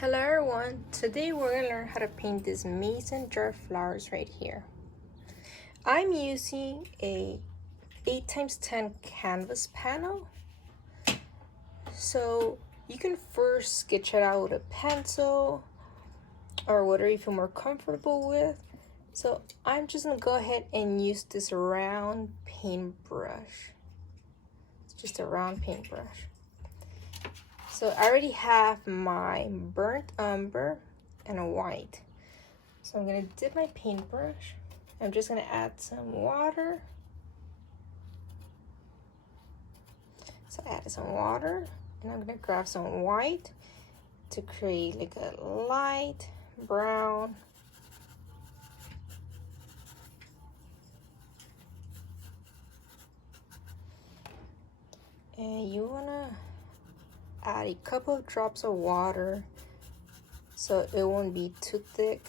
Hello everyone, today we're going to learn how to paint these mason jar flowers right here. I'm using a 8x10 canvas panel. So you can first sketch it out with a pencil or whatever you feel more comfortable with. So I'm just going to go ahead and use this round paintbrush. It's just a round paintbrush. So I already have my burnt umber and a white. So I'm gonna dip my paintbrush. I'm just gonna add some water. So I added some water and I'm gonna grab some white to create like a light brown. And you wanna add a couple of drops of water so it won't be too thick,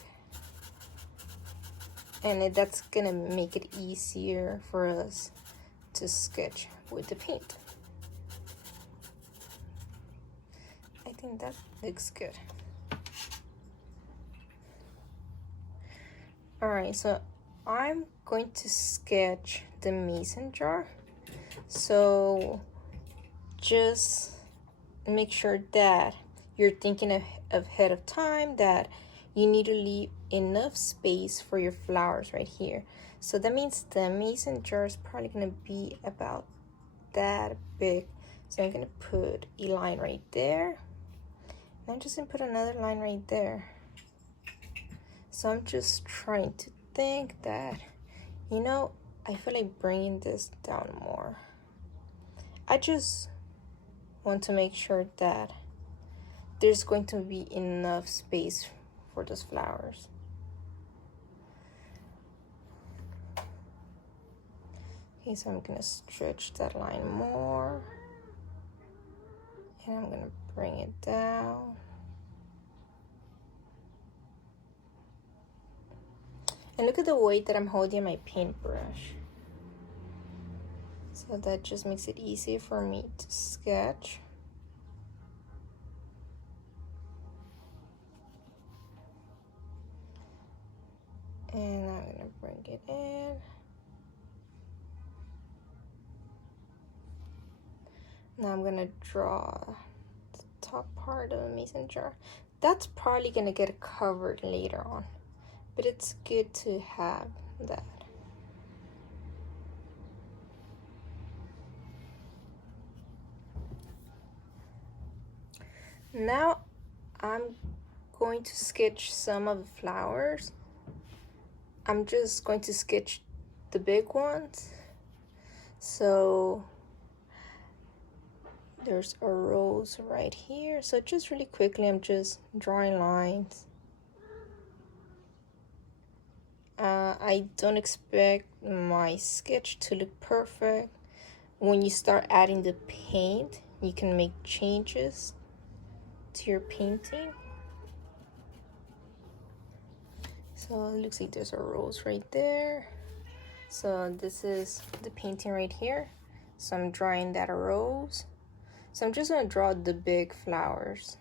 and that's gonna make it easier for us to sketch with the paint. I think that looks good. Alright, so I'm going to sketch the mason jar, so just make sure that you're thinking ahead of time that you need to leave enough space for your flowers right here. So that means the mason jar is probably going to be about that big. So I'm going to put a line right there. And I'm just going to put another line right there. So I'm just trying to think that, I feel like bringing this down more. I just want to make sure that there's going to be enough space for those flowers. Okay, so I'm gonna stretch that line more and I'm gonna bring it down. And look at the weight that I'm holding my paintbrush. So that just makes it easy for me to sketch. And I'm gonna bring it in. Now I'm gonna draw the top part of the mason jar. That's probably gonna get covered later on, but it's good to have that. Now I'm going to sketch some of the flowers. I'm just going to sketch the big ones. So there's a rose right here. So just really quickly, I'm just drawing lines. I don't expect my sketch to look perfect. When you start adding the paint, you can make changes to your painting. So it looks like there's a rose right there. So this is the painting right here. So I'm drawing that rose. So I'm just gonna draw the big flowers.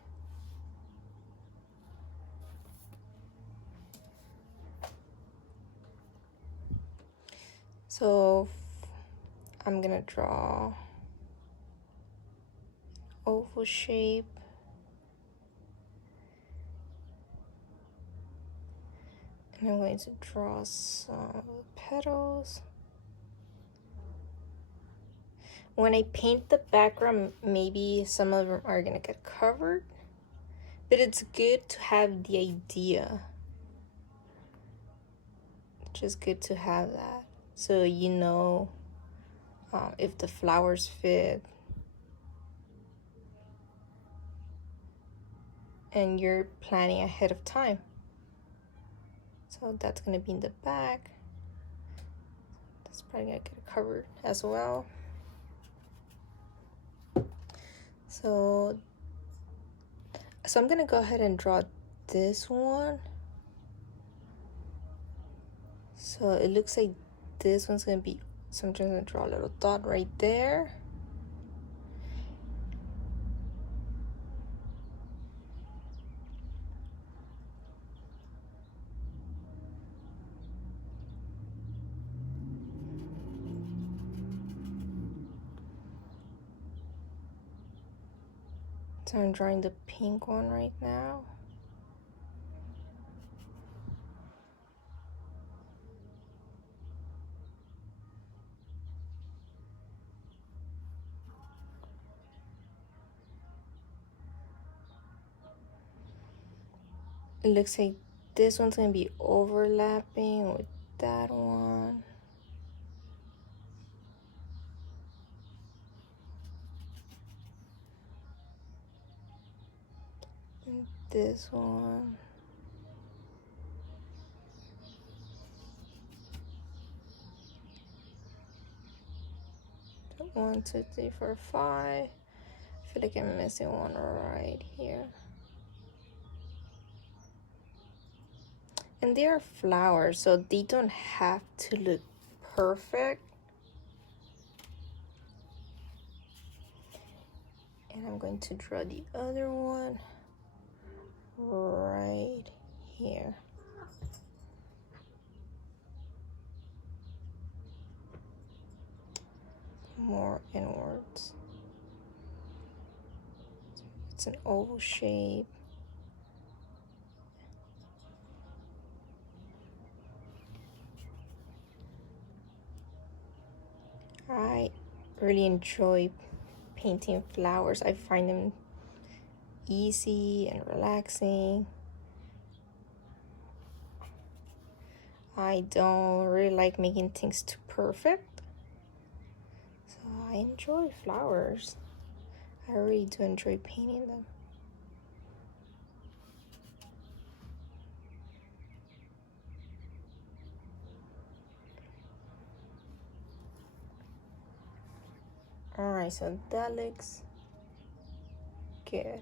So I'm gonna draw oval shape. And I'm going to draw some petals. When I paint the background, maybe some of them are gonna get covered, but it's good to have the idea. It's just good to have that, so if the flowers fit and you're planning ahead of time. So that's gonna be in the back. That's probably gonna get covered as well. So I'm gonna go ahead and draw this one. So it looks like this one's gonna be, so I'm just gonna draw a little dot right there. So I'm drawing the pink one right now. It looks like this one's gonna be overlapping with that one. And this one. So 1, 2, 3, 4, 5. I feel like I'm missing one right here. And they are flowers, so they don't have to look perfect. And I'm going to draw the other one right here. More inwards. It's an oval shape. I really enjoy painting flowers. I find them easy and relaxing. I don't really like making things too perfect, so I enjoy flowers. I really do enjoy painting them. Alright, so that looks good.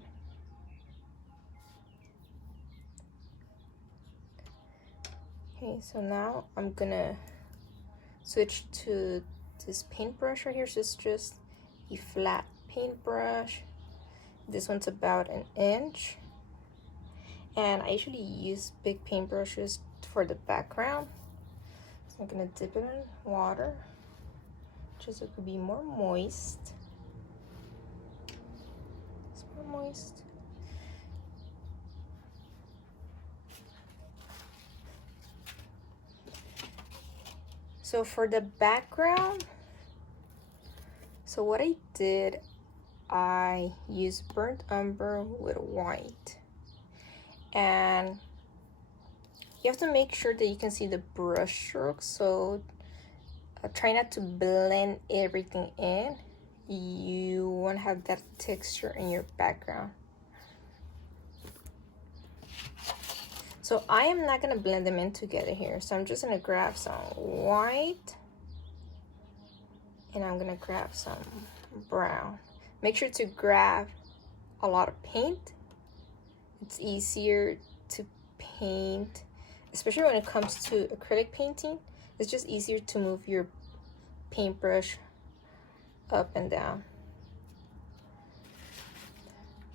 Okay, so now I'm gonna switch to this paintbrush right here. So it's just a flat paintbrush. This one's about 1 inch. And I usually use big paintbrushes for the background. So I'm gonna dip it in water, just so it could be more moist. It's more moist. So for the background, so what I did, I used burnt umber with white. And you have to make sure that you can see the brush strokes, so try not to blend everything in. You want to have that texture in your background. So I am not going to blend them in together here. So I'm just going to grab some white and I'm going to grab some brown. Make sure to grab a lot of paint. It's easier to paint, especially when it comes to acrylic painting. It's just easier to move your paintbrush up and down.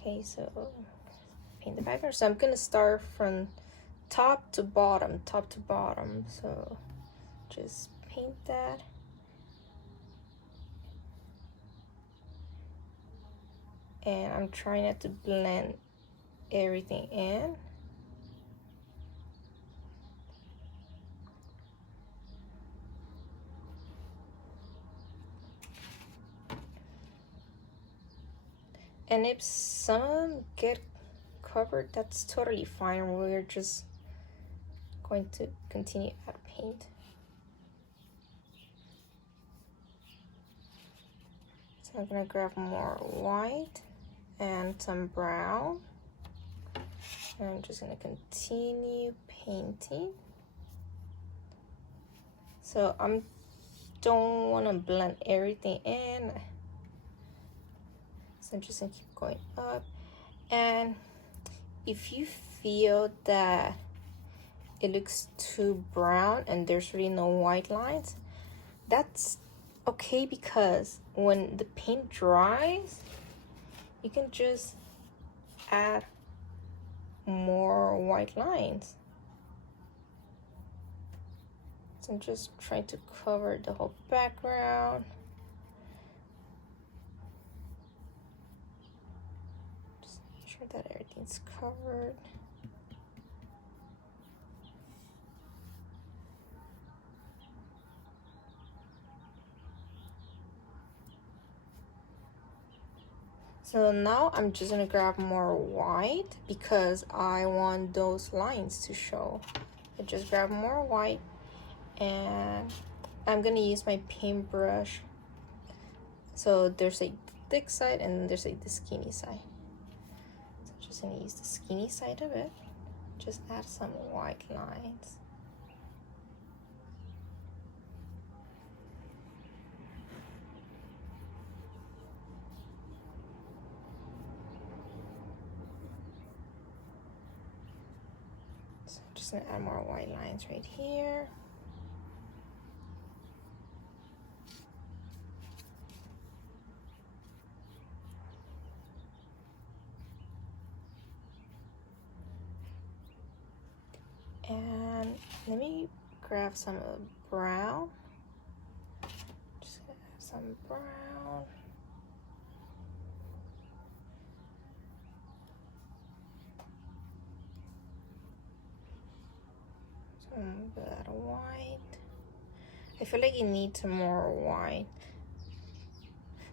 Okay, so paint the background. So I'm gonna start from top to bottom. So just paint that. And I'm trying not to blend everything in. And if some get covered, that's totally fine. We're just going to continue add paint. So I'm gonna grab more white and some brown. And I'm just gonna continue painting. So I don't want to blend everything in. So I'm just gonna keep going up. And if you feel that it looks too brown and there's really no white lines, that's okay, because when the paint dries, you can just add more white lines. So I'm just trying to cover the whole background. sure that everything's covered. So now I'm just gonna grab more white because I want those lines to show. I just grab more white and I'm gonna use my paintbrush. So there's a thick side and there's the skinny side. So I'm just gonna use the skinny side of it. Just add some white lines. So I'm just gonna add more white lines right here. And let me grab some brown. Just gonna add some brown. Some bit of white. I feel like you need some more white.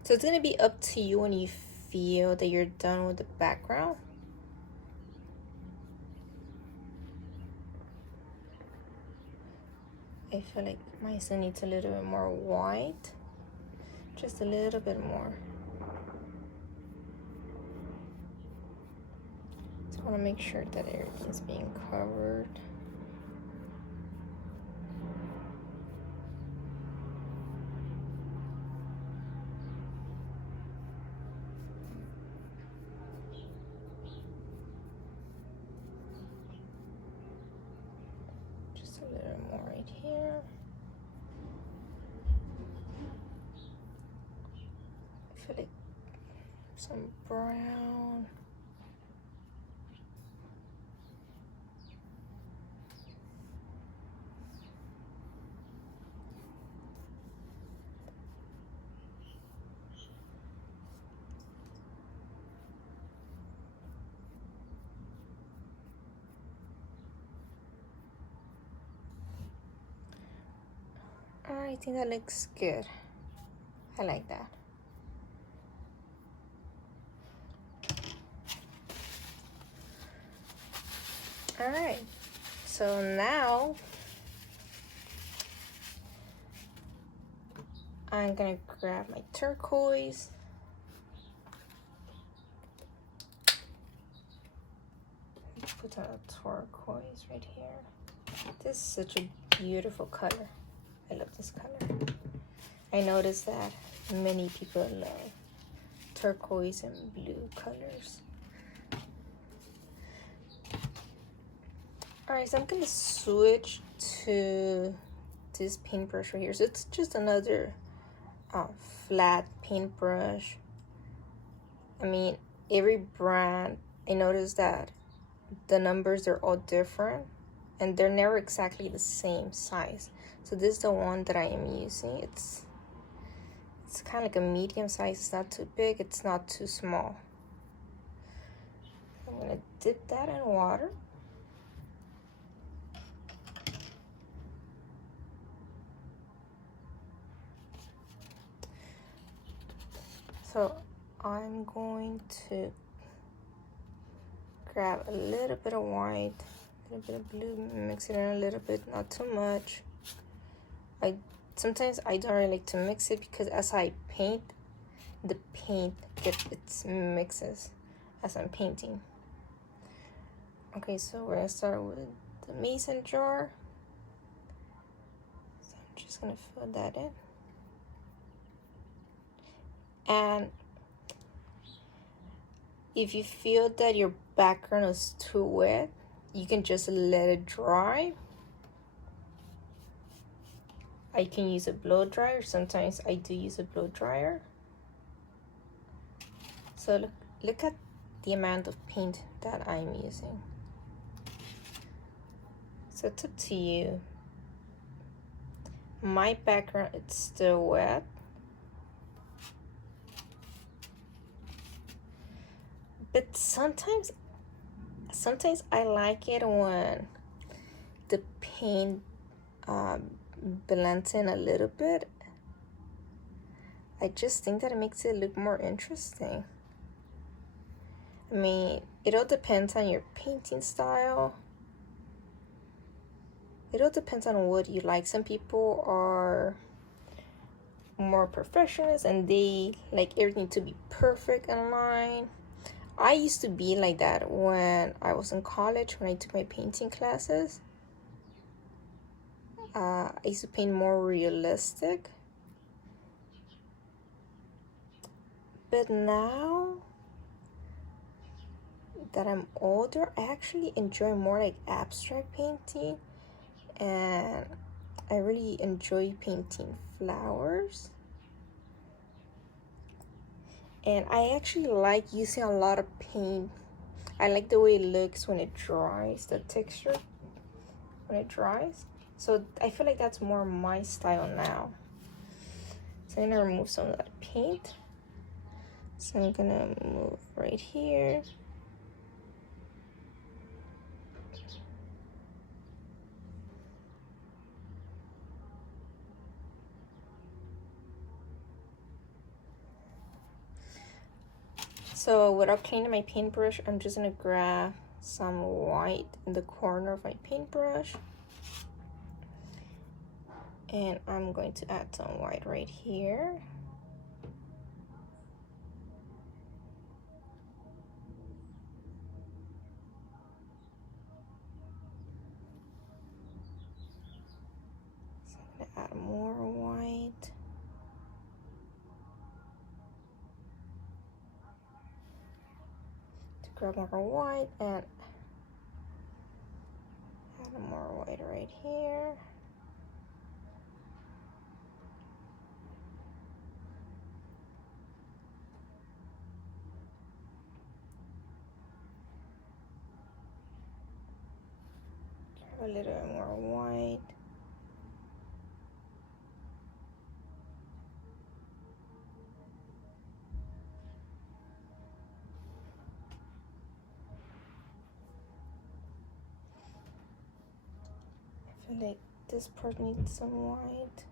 So it's gonna be up to you when you feel that you're done with the background. I feel like mine still needs a little bit more white. Just a little bit more. Just want to make sure that everything's being covered. Just a little more right here. I feel like some brown. I think that looks good. I like that. All right, so now I'm gonna grab my turquoise. Put a turquoise right here. This is such a beautiful color. I love this color. I noticed that many people love turquoise and blue colors. All right, so I'm gonna switch to this paintbrush right here. So it's just another flat paintbrush. I mean, every brand, I noticed that the numbers are all different and they're never exactly the same size. So this is the one that I am using. It's kind of like a medium size. It's not too big, it's not too small. I'm gonna dip that in water. So I'm going to grab a little bit of white, a little bit of blue, mix it in a little bit, not too much. Sometimes I don't really like to mix it because as I paint, the paint gets its mixes as I'm painting. Okay, so we're gonna start with the mason jar. So I'm just gonna fill that in. And if you feel that your background is too wet, you can just let it dry. I can use a blow dryer. Sometimes I do use a blow dryer. So look at the amount of paint that I'm using. So it's up to you. My background, it's still wet. But sometimes I like it when the paint blends in a little bit. I just think that it makes it look more interesting. I mean, it all depends on your painting style. It all depends on what you like. Some people are more perfectionist and they like everything to be perfect in line. I used to be like that when I was in college, when I took my painting classes. I used to paint more realistic. But now that I'm older, I actually enjoy more like abstract painting, and I really enjoy painting flowers. And I actually like using a lot of paint. I like the way it looks when it dries, the texture when it dries. So I feel like that's more my style now. So I'm gonna remove some of that paint. So I'm gonna move right here. So without cleaning my paintbrush, I'm just gonna grab some white in the corner of my paintbrush. And I'm going to add some white right here. So I'm gonna add more white. To grab more white and add more white right here. A little bit more white. I feel like this part needs some white.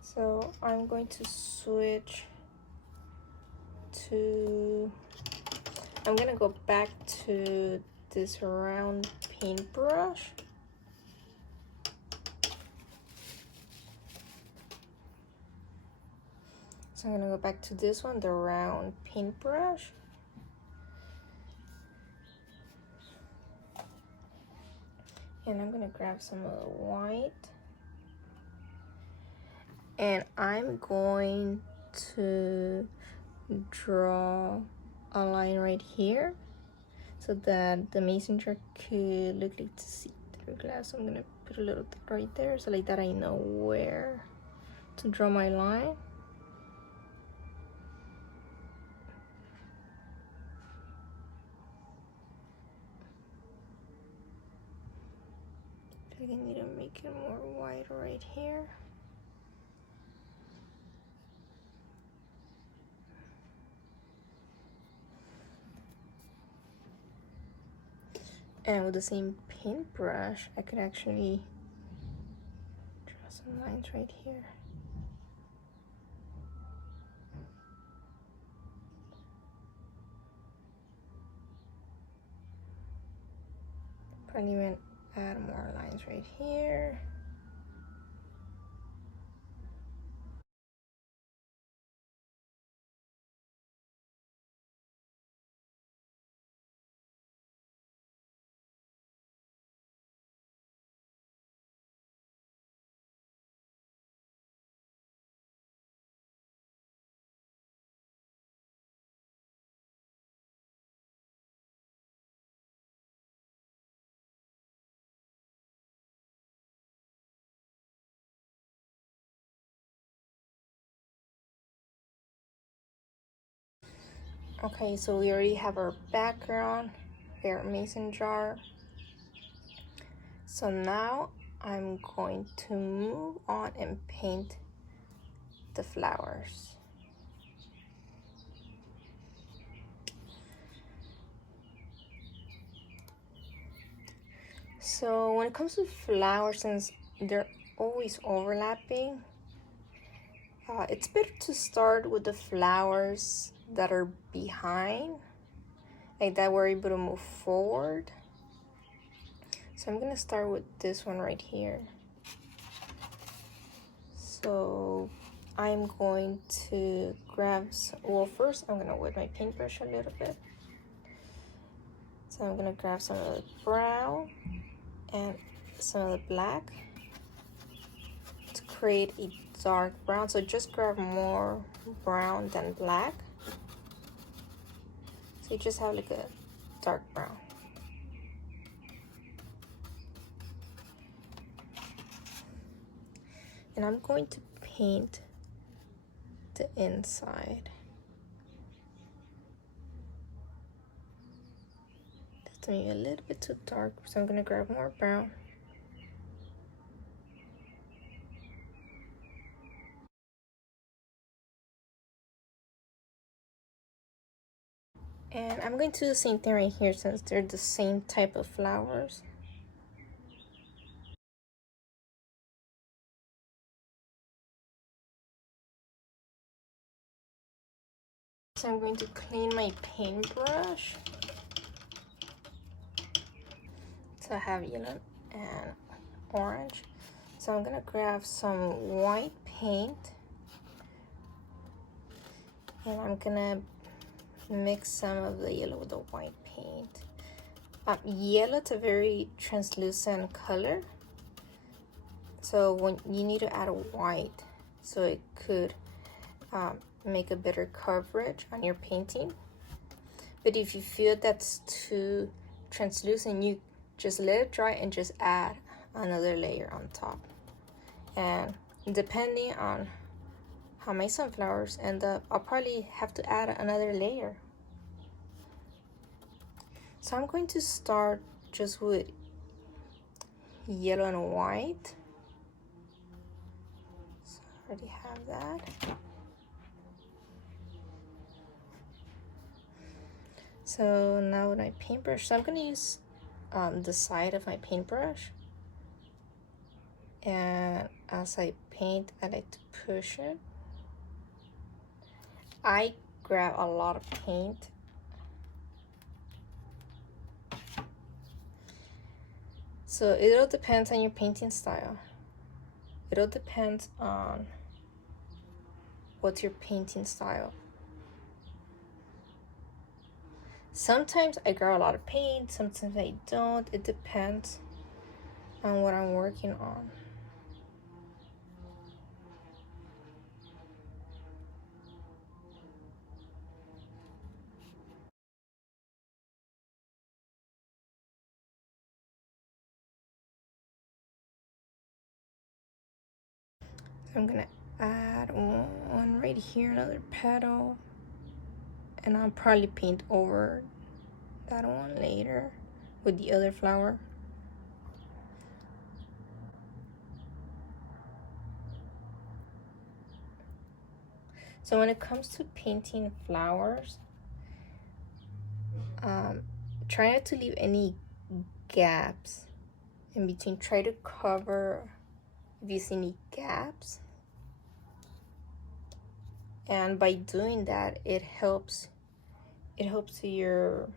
So I'm going to switch to, I'm gonna go back to this round paintbrush. So I'm gonna go back to this one, the round paintbrush. And I'm gonna grab some of the white. And I'm going to draw a line right here so that the mason jar could look like the see-through glass. So I'm gonna put a little dot right there so like that I know where to draw my line. I think I need to make it more white right here. And with the same paintbrush, I could actually draw some lines right here. Probably even add more lines right here. Okay, so we already have our background, our mason jar. So now I'm going to move on and paint the flowers. So when it comes to flowers, since they're always overlapping, it's better to start with the flowers that are behind, like that we're able to move forward. So I'm gonna start with this one right here. So I'm going to grab, well, first I'm gonna wet my paintbrush a little bit. So I'm gonna grab some of the brown and some of the black to create a dark brown. So just grab more brown than black. So you just have like a dark brown. And I'm going to paint the inside. That's maybe a little bit too dark, so I'm gonna grab more brown. And I'm going to do the same thing right here since they're the same type of flowers. So I'm going to clean my paintbrush. So I have yellow and orange. So I'm gonna grab some white paint and I'm gonna mix some of the yellow with the white paint. Yellow is a very translucent color, so when you need to add a white, so it could make a better coverage on your painting. But if you feel that's too translucent, you just let it dry and just add another layer on top. And depending on how my sunflowers end up, I'll probably have to add another layer. So I'm going to start just with yellow and white. So I already have that. So now with my paintbrush, so I'm gonna use the side of my paintbrush. And as I paint, I like to push it. I grab a lot of paint. So it all depends on your painting style. It all depends on what's your painting style. Sometimes I grab a lot of paint, sometimes I don't. It depends on what I'm working on. So I'm gonna add one right here, another petal, and I'll probably paint over that one later with the other flower. So when it comes to painting flowers, try not to leave any gaps in between. Try to cover if you see any gaps. And by doing that, it helps your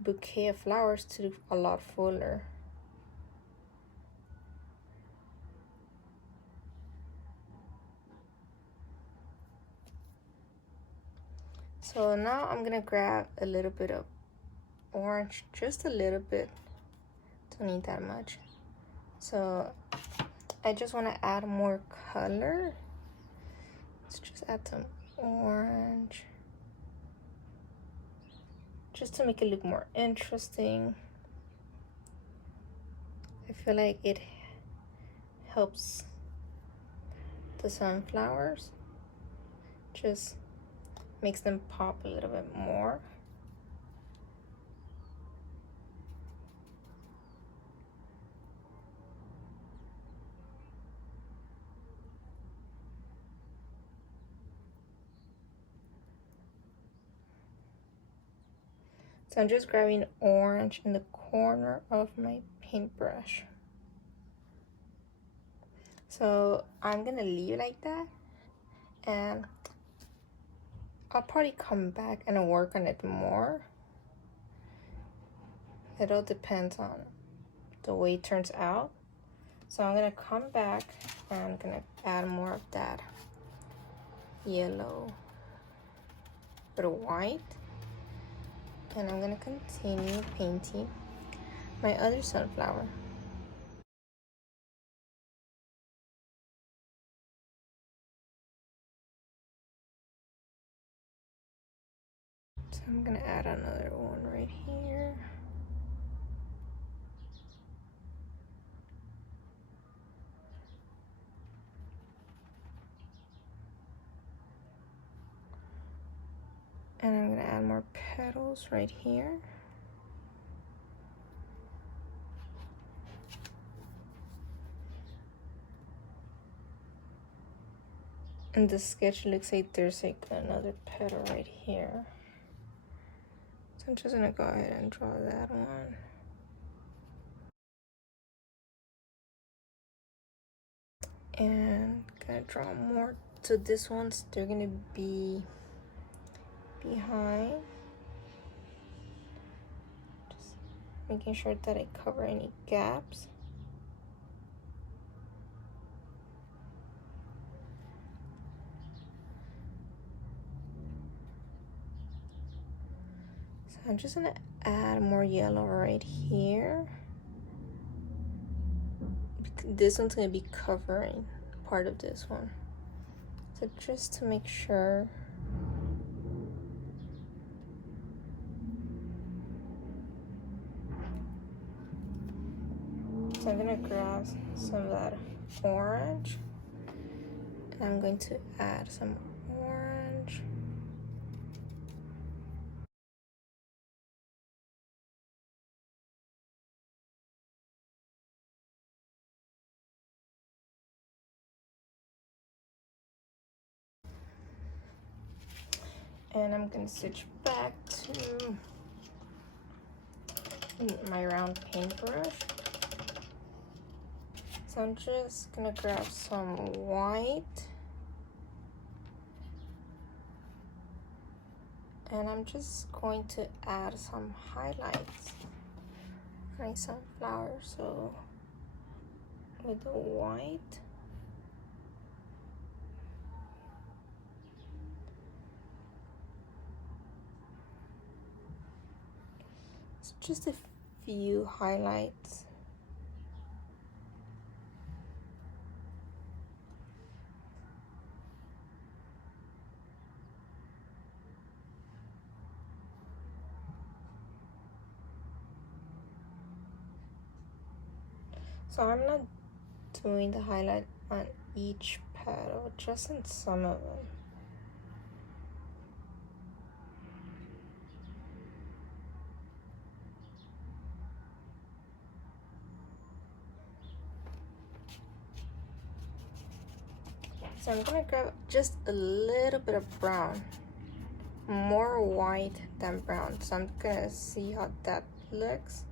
bouquet of flowers to look a lot fuller. So now I'm gonna grab a little bit of orange, just a little bit, don't need that much. So I just want to add more color. Let's just add some orange just to make it look more interesting. I feel like it helps the sunflowers just makes them pop a little bit more. So I'm just grabbing orange in the corner of my paintbrush. So I'm gonna leave it like that, and I'll probably come back and work on it more. It all depends on the way it turns out. So I'm gonna come back and I'm gonna add more of that yellow with white, and I'm gonna continue painting my other sunflower. So I'm gonna add another one right here. And I'm gonna add more petals right here. In the sketch, it looks like there's like another petal right here. So I'm just gonna go ahead and draw that one. And gonna draw more. So this one's, they're gonna be behind. Just making sure that I cover any gaps. So I'm just gonna add more yellow right here. This one's gonna be covering part of this one. So just to make sure. So I'm gonna grab some of that orange, and I'm going to add some orange. And I'm gonna switch back to my round paintbrush. So I'm just gonna grab some white, and I'm just going to add some highlights on my sunflower. So with the white, it's just a few highlights. So I'm not doing the highlight on each petal, just in some of them. So I'm gonna grab just a little bit of brown, more white than brown. So I'm gonna see how that looks.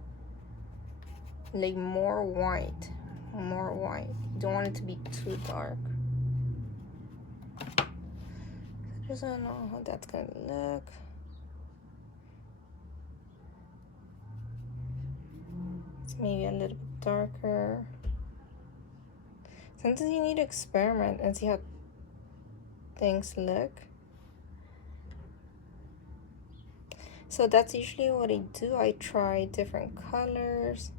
Like more white, more white. You don't want it to be too dark. So I just don't know how that's gonna look. It's maybe a little bit darker. Sometimes you need to experiment and see how things look. So that's usually what I do. I try different colors.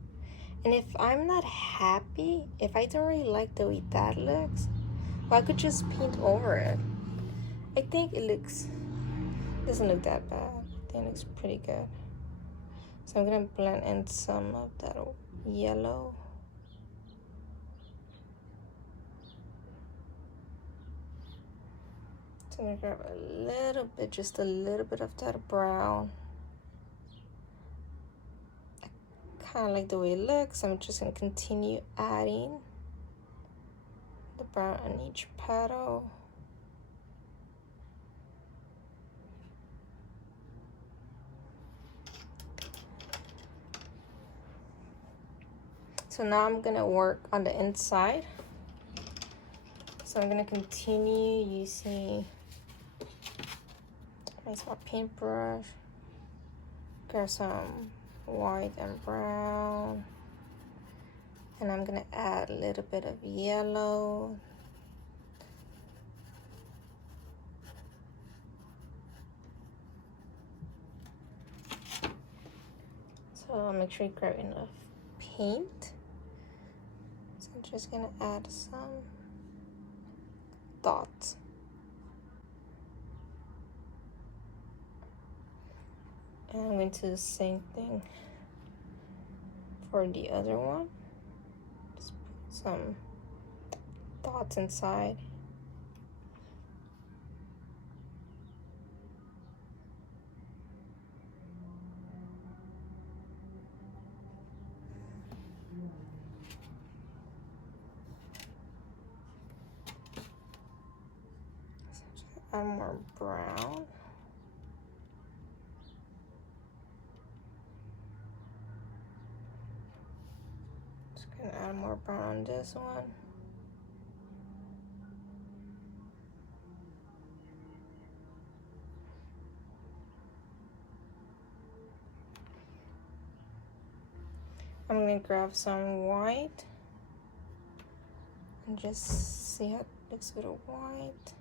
And if I'm not happy, if I don't really like the way that looks, well, I could just paint over it. I think doesn't look that bad. I think it looks pretty good. So I'm gonna blend in some of that yellow. So So I'm gonna grab a little bit, just a little bit of that brown. I kind of like the way it looks. I'm just gonna continue adding the brown on each petal. So now I'm gonna work on the inside. So I'm gonna continue using my small paintbrush, grab some white and brown, and I'm gonna add a little bit of yellow. So make sure you grab enough paint. So I'm just gonna add some dots. And I'm going to do the same thing for the other one. Just put some dots inside. Add more brown. Just gonna add more brown on this one. I'm gonna grab some white and just see how it looks with a white.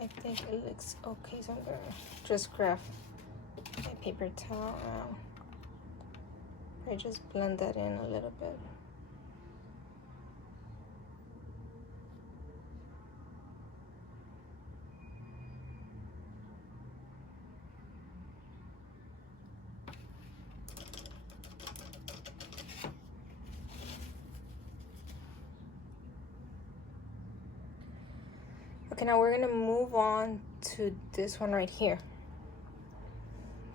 I think it looks okay, so I'm gonna just grab my paper towel now. I just blend that in a little bit. Okay, now we're gonna move on to this one right here.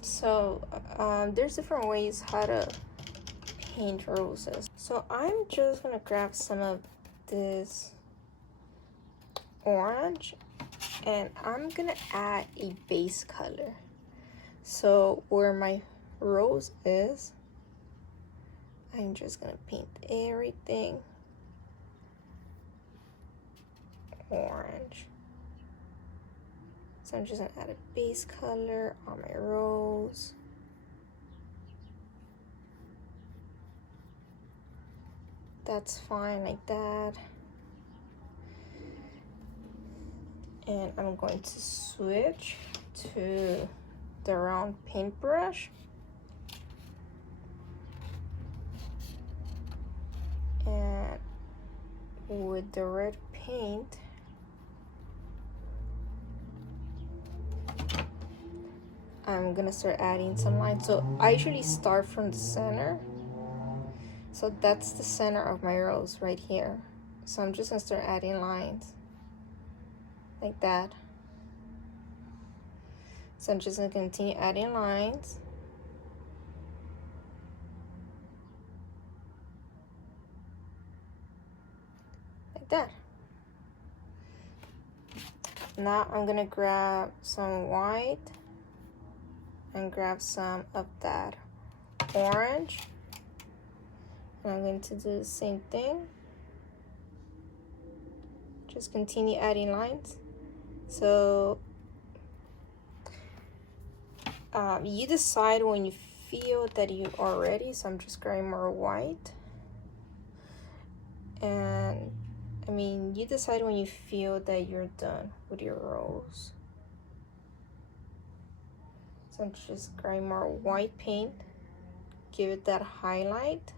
So there's different ways how to paint roses. So I'm just gonna grab some of this orange and I'm gonna add a base color. So where my rose is, I'm just gonna paint everything orange. So I'm just gonna add a base color on my rose. That's fine like that. And I'm going to switch to the round paintbrush. And with the red paint, I'm gonna start adding some lines. So I usually start from the center. So that's the center of my rose right here. So I'm just gonna start adding lines like that. So I'm just gonna continue adding lines. Like that. Now I'm gonna grab some white and grab some of that orange. And I'm going to do the same thing. Just continue adding lines. So you decide when you feel that you are ready. So I'm just grabbing more white. And I mean, you decide when you feel that you're done with your rose. So I'm just grabbing more white paint. Give it that highlight.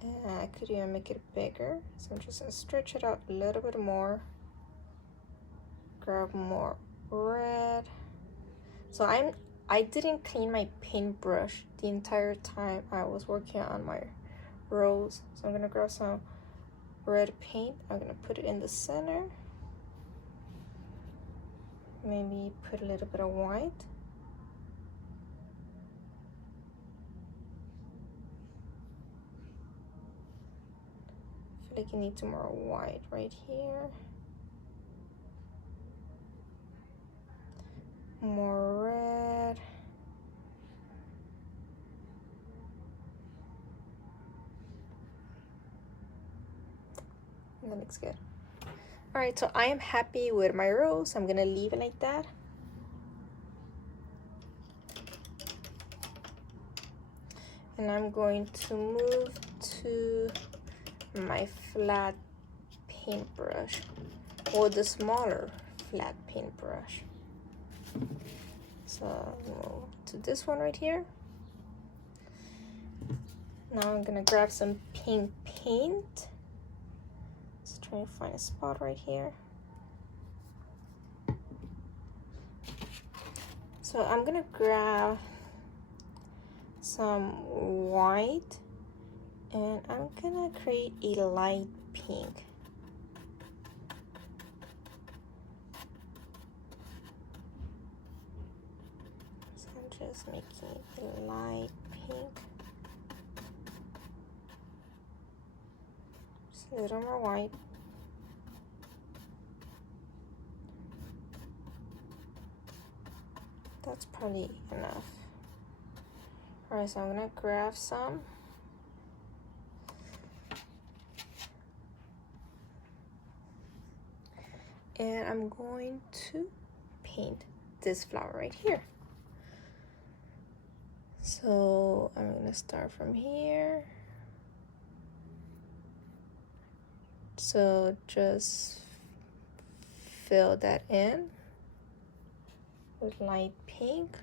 And I could even make it bigger. So I'm just gonna stretch it out a little bit more. Grab more red. So I'm I didn't clean my paintbrush the entire time I was working on my rose. So I'm gonna grab some red paint. I'm gonna put it in the center. Maybe put a little bit of white. I feel like you need some more white right here. More red. And that looks good. All right, so I am happy with my rose. I'm gonna leave it like that. And I'm going to move to my flat paintbrush, or the smaller flat paintbrush. So move to this one right here. Now I'm gonna grab some pink paint. Let's try to find a spot right here. So I'm gonna grab some white and I'm gonna create a light pink. So I'm just making a light pink. Just a little more white. That's probably enough. Alright, so I'm gonna grab some. And I'm going to paint this flower right here. So I'm gonna start from here. So just fill that in with light pink.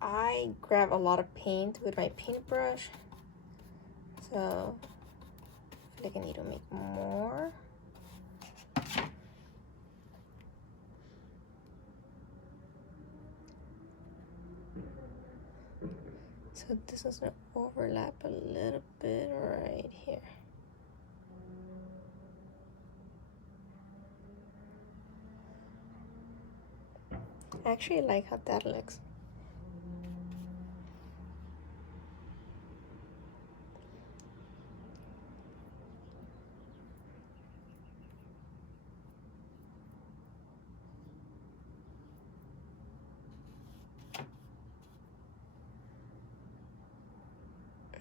I grab a lot of paint with my paintbrush, so I feel like I need to make more. So this is gonna overlap a little bit right here. I actually like how that looks.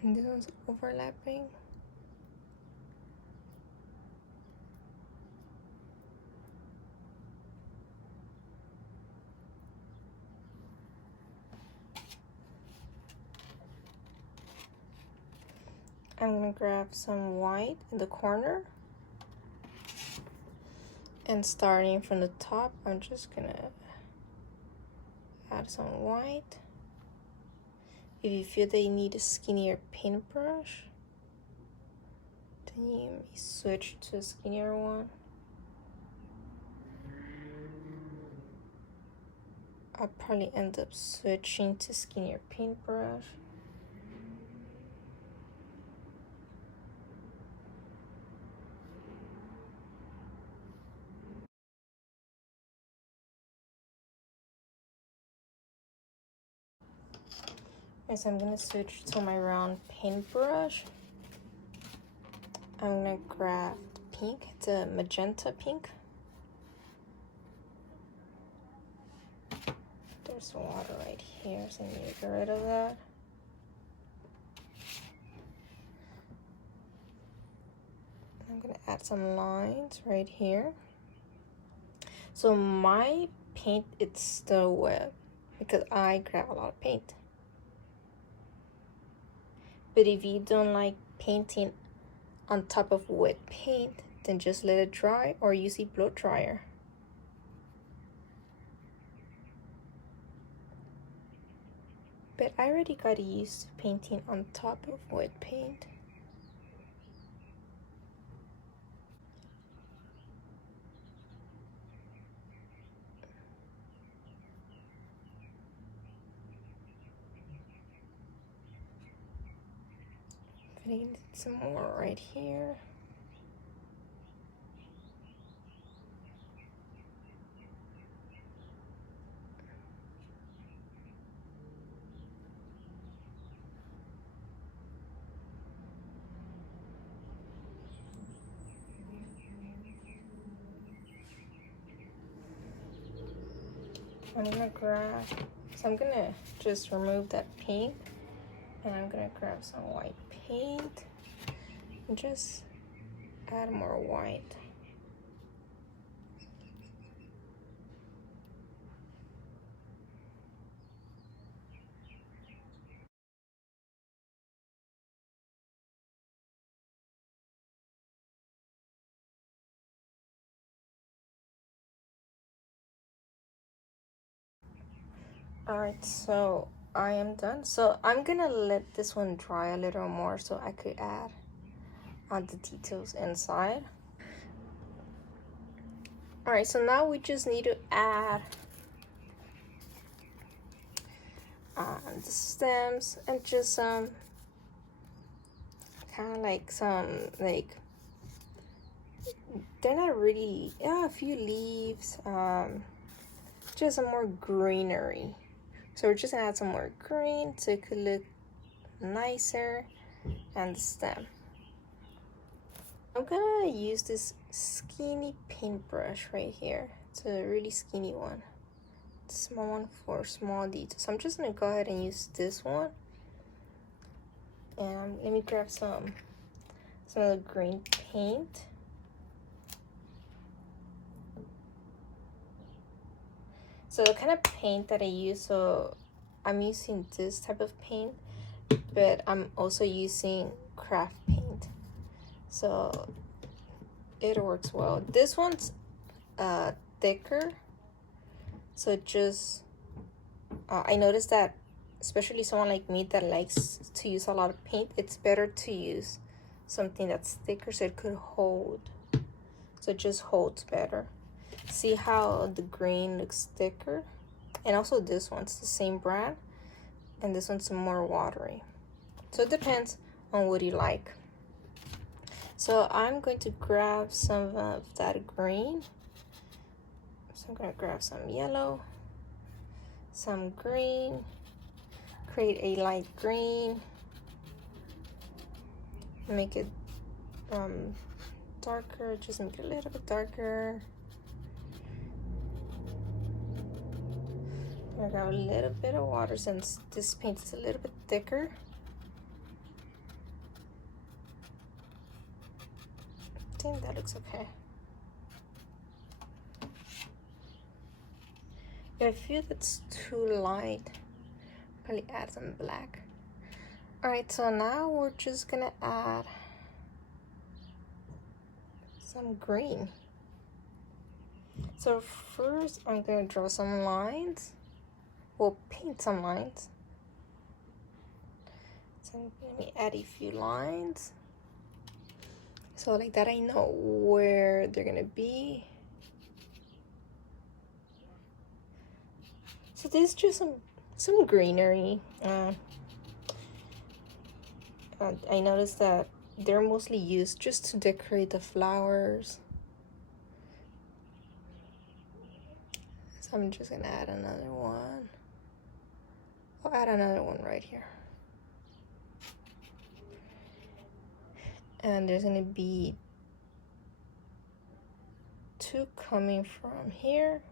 And this one's overlapping. I'm gonna grab some white in the corner. And starting from the top, I'm just gonna add some white. If you feel that you need a skinnier paintbrush, then you may switch to a skinnier one. I'll probably end up switching to skinnier paintbrush. Okay, so I'm gonna switch to my round paintbrush. I'm gonna grab pink, it's a magenta pink. There's water right here, so I need to get rid of that. I'm gonna add some lines right here. So my paint, it's still wet because I grab a lot of paint. But if you don't like painting on top of wet paint, then just let it dry or use a blow dryer. but I already got used to painting on top of wet paint. I need some more right here. I'm gonna grab, so I'm gonna just remove that paint, and I'm gonna grab some white paint and just add more white. Alright, so I am done. So I'm gonna let this one dry a little more so I could add the details inside. Alright, so now we just need to add the stems and just some kind of like some, like, they're not really, yeah, a few leaves, just some more greenery. So we're just gonna add some more green so it could look nicer, and the stem. I'm gonna use this skinny paintbrush right here. It's a really skinny one. Small one for small details. So I'm just gonna go ahead and use this one. And let me grab some of the green paint. So the kind of paint that I use, so I'm using this type of paint, but I'm also using craft paint. So it works well. This one's thicker, so just I noticed that especially someone like me that likes to use a lot of paint, it's better to use something that's thicker so it could hold, so it just holds better. See how the green looks thicker? And also this one's the same brand, and this one's more watery. So it depends on what you like. So I'm going to grab some of that green. So I'm gonna grab some yellow, some green, create a light green, make it darker, just make it a little bit darker. I got a little bit of water since this paint is a little bit thicker. I think that looks okay. If I feel that's too light, probably add some black. Alright, so now we're just gonna add some green. So first I'm gonna draw some lines. We'll paint some lines. So let me add a few lines. So like that I know where they're gonna be. So this is just some greenery. I noticed that they're mostly used just to decorate the flowers. So I'm just gonna add another one. I'll add another one right here. And there's gonna be two coming from here.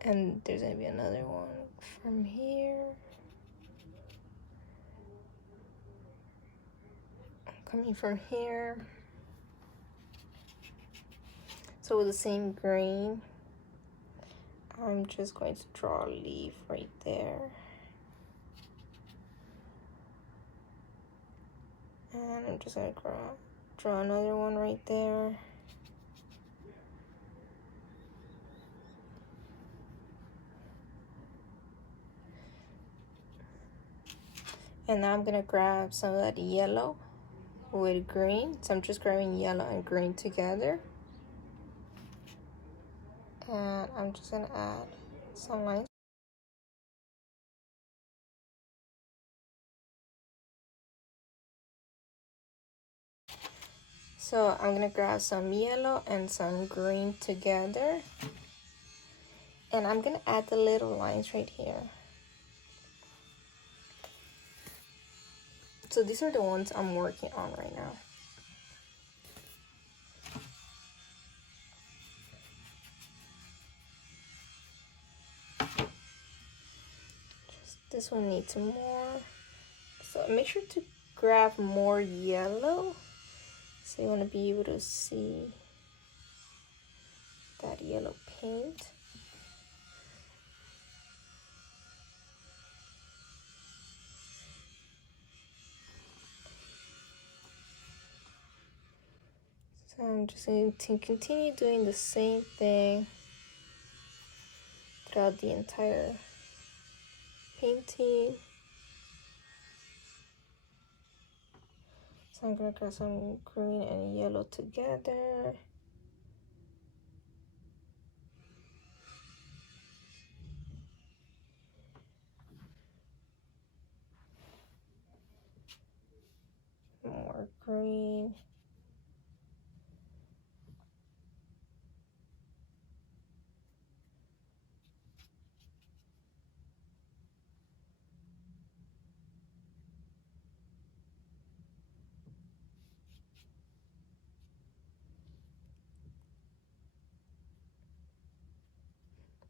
And there's gonna be another one from here. Coming from here. So with the same green, I'm just going to draw a leaf right there. And I'm just gonna draw another one right there. And now I'm gonna grab some of that yellow with green. So I'm just grabbing yellow and green together. And I'm just gonna add some lines. So I'm gonna grab some yellow and some green together. And I'm gonna add the little lines right here. So these are the ones I'm working on right now. This one needs more. So make sure to grab more yellow. So you want to be able to see that yellow paint. So I'm just going to continue doing the same thing throughout the entire painting. So I'm going to grab some green and yellow together. More green.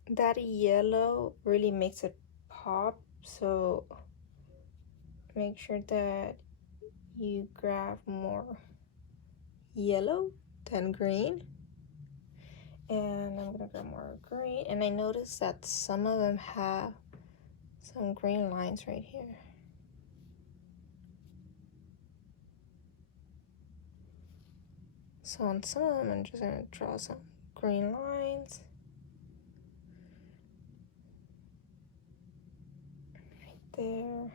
That yellow really makes it pop, so make sure that you grab more yellow than green. And I'm gonna grab more green, and I noticed that some of them have some green lines right here. So on some of them I'm just gonna draw some green lines right there.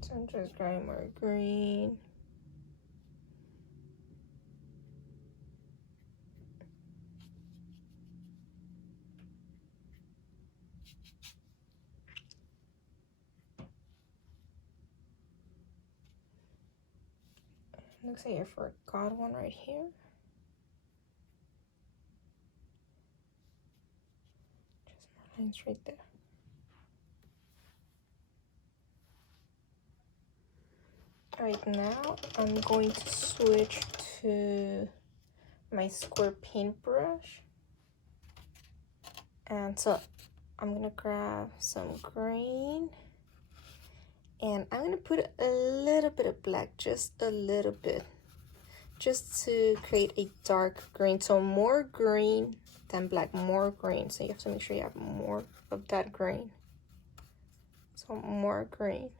So I'm just grabbing more green. Looks like I forgot one right here. Just more lines right there. Alright, now I'm going to switch to my square paintbrush. And so I'm gonna grab some green. And I'm gonna put a little bit of black, just a little bit, just to create a dark green. So more green than black, more green. So you have to make sure you have more of that green. So more green.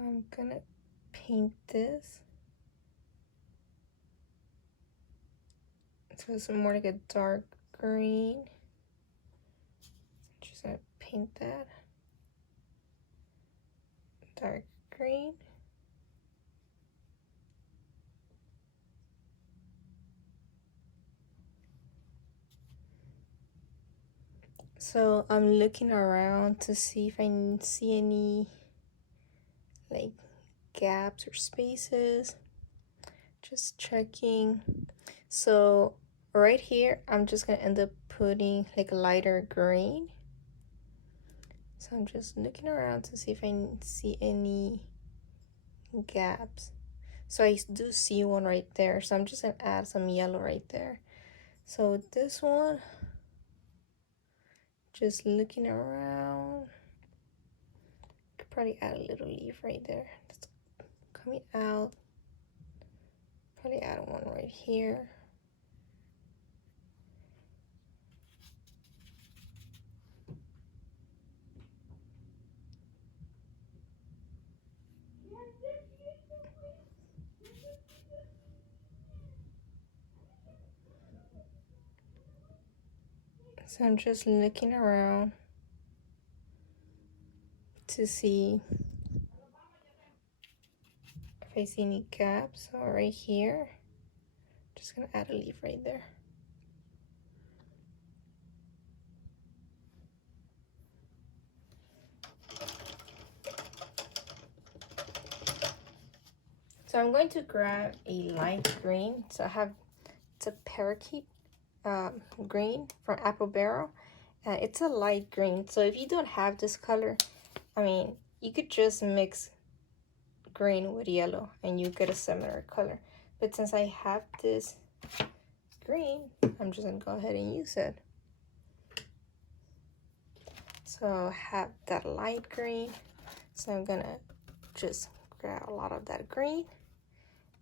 I'm gonna paint this. So it's more like a dark green. Just gonna paint that. Dark green. So I'm looking around to see if I see any like gaps or spaces. Just checking. So right here I'm just gonna end up putting like a lighter green. So I'm just looking around to see if I see any gaps. So I do see one right there, so I'm just gonna add some yellow right there. So with this one, just looking around, could probably add a little leaf right there that's coming out. Probably add one right here. So I'm just looking around to see if I see any gaps. So right here, just gonna add a leaf right there. So I'm going to grab a light green. So I have, it's a parakeet green from Apple Barrel. It's a light green. So if you don't have this color, I mean, you could just mix green with yellow and you get a similar color. But since I have this green, I'm just gonna go ahead and use it. So I have that light green. So I'm gonna just grab a lot of that green.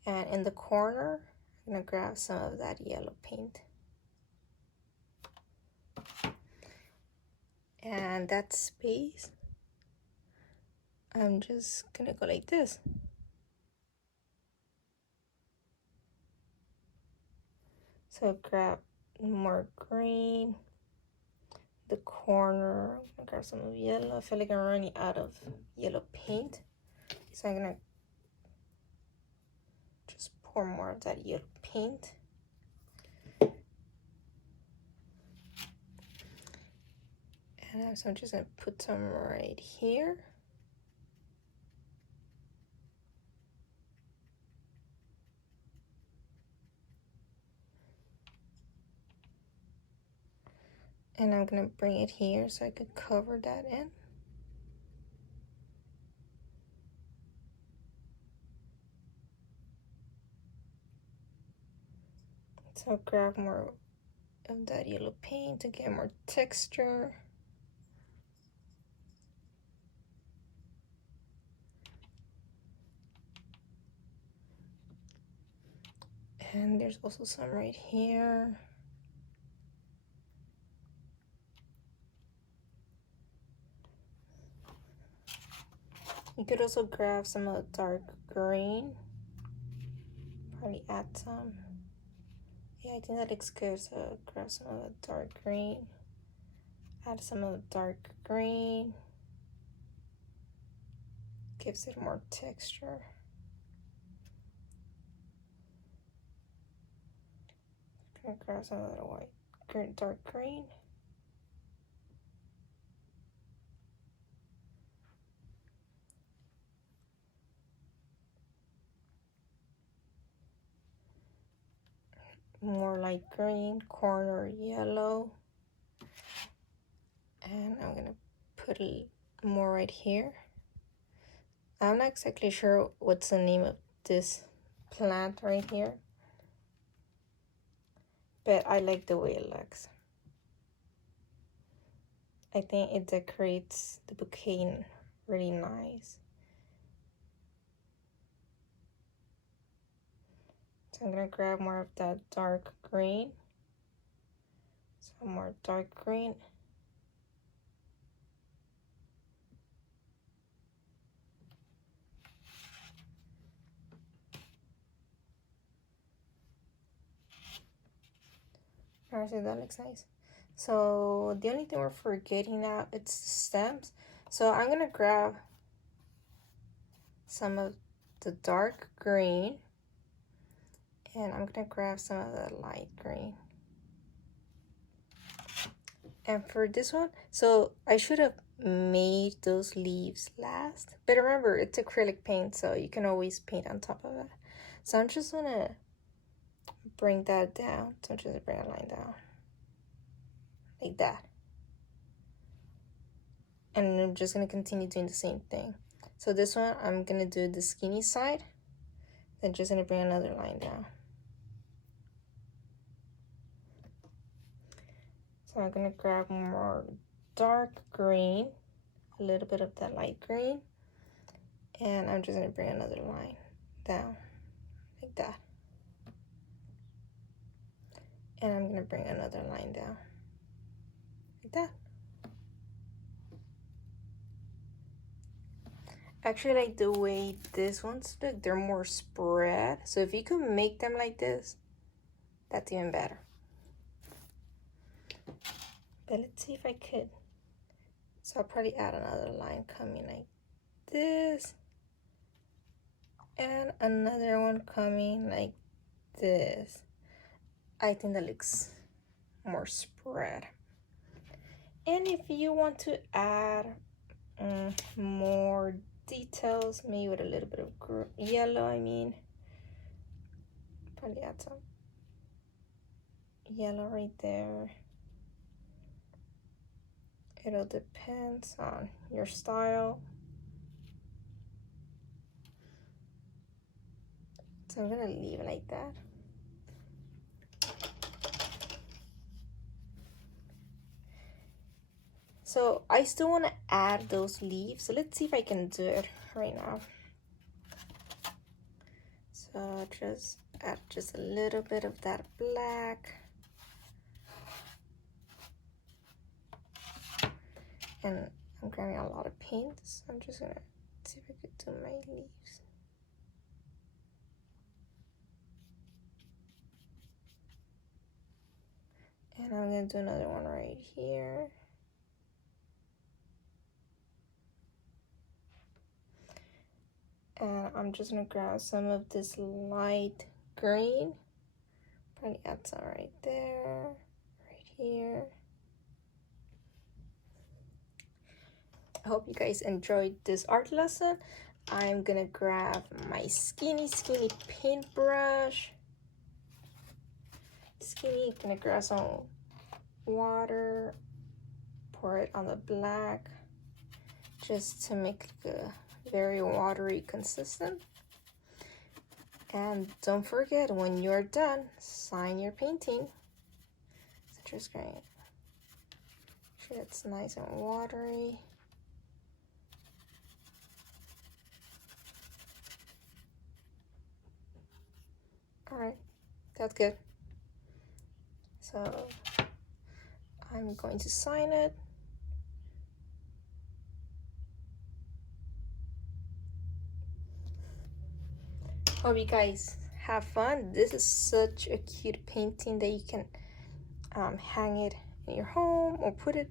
And in the corner, I'm gonna grab some of that yellow paint. And that space, I'm just gonna go like this. So grab more green. The corner, I'm gonna grab some of yellow. I feel like I'm running out of yellow paint. So I'm gonna just pour more of that yellow paint. And so I'm just gonna put some right here. And I'm gonna bring it here so I could cover that in. So grab more of that yellow paint to get more texture. And there's also some right here. You could also grab some of the dark green. Probably add some. Yeah, I think that looks good. So grab some of the dark green. Add some of the dark green. Gives it more texture. Gonna grab some of the white, green, dark green. More light green, corner yellow. And I'm gonna put more right here. I'm not exactly sure what's the name of this plant right here, but I like the way it looks. I think it decorates the bouquet really nice. So I'm gonna grab more of that dark green. Some more dark green. Honestly, that looks nice. So the only thing we're forgetting now, it's the stems. So I'm gonna grab some of the dark green and I'm gonna grab some of the light green. And for this one, so I should have made those leaves last, but remember it's acrylic paint, so you can always paint on top of that. So I'm just gonna bring that down. So I'm just gonna bring a line down like that. And I'm just gonna continue doing the same thing. So this one, I'm gonna do the skinny side, then just gonna bring another line down. So I'm gonna grab more dark green, a little bit of that light green, and I'm just gonna bring another line down like that. And I'm gonna bring another line down like that. Actually, like the way this ones look, they're more spread. So if you could make them like this, that's even better. But let's see if I could. So I'll probably add another line coming like this. And another one coming like this. I think that looks more spread. And if you want to add more details, maybe with a little bit of yellow, I mean, probably add some yellow right there. It'll depend on your style. So I'm gonna leave it like that. So I still want to add those leaves. So let's see if I can do it right now. So just add just a little bit of that black. And I'm grabbing a lot of paint, so I'm just gonna see if I could do my leaves. And I'm gonna do another one right here. And I'm just gonna grab some of this light green. Probably add some right there, right here. I hope you guys enjoyed this art lesson. I'm gonna grab my skinny paintbrush. Gonna grab some water, pour it on the black, just to make a very watery consistent. And don't forget, when you're done, sign your painting. So just going to make sure it's nice and watery. All right, that's good. So I'm going to sign it. Hope you guys have fun. This is such a cute painting that you can hang it in your home or put it,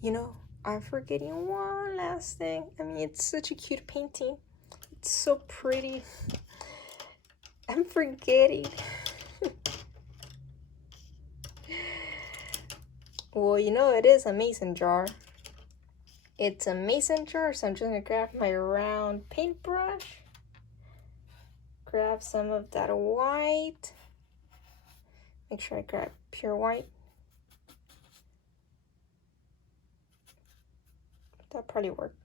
you know, I'm forgetting one last thing. I mean, it's such a cute painting. It's so pretty. I'm forgetting. Well, you know, it is a mason jar. It's a mason jar, so I'm just gonna grab my round paintbrush. Grab some of that white. Make sure I grab pure white. That probably worked.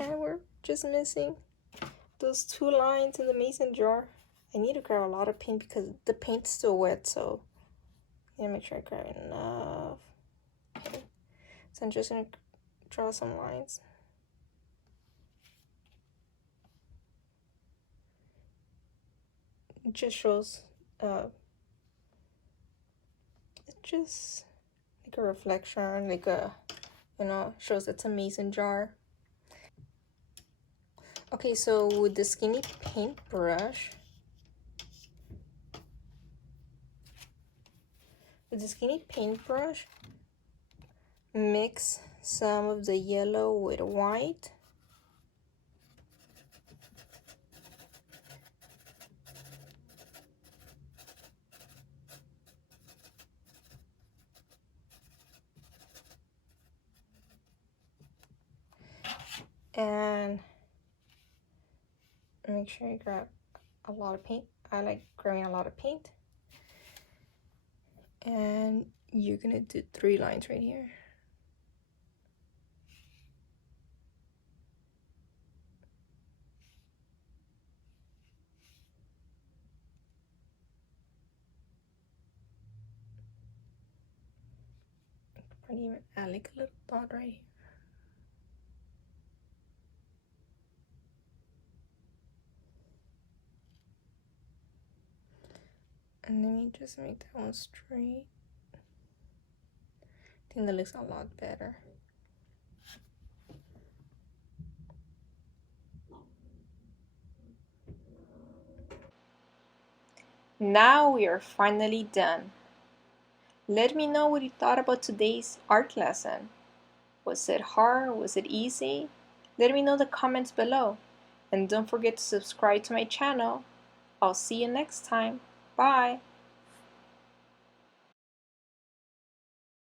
And we're just missing those two lines in the mason jar. I need to grab a lot of paint because the paint's still wet, so yeah, make sure I grab enough. Okay. So I'm just gonna draw some lines. It just shows it's just like a reflection, like a, you know, shows it's a mason jar. Okay, so with the skinny paintbrush, mix some of the yellow with white. And make sure you grab a lot of paint. I like grabbing a lot of paint. And you're gonna do 3 lines right here. Probably even add like a little dot right here. And then we just make that one straight. I think that looks a lot better. Now we are finally done. Let me know what you thought about today's art lesson. Was it hard? Was it easy? Let me know in the comments below. And don't forget to subscribe to my channel. I'll see you next time. Bye!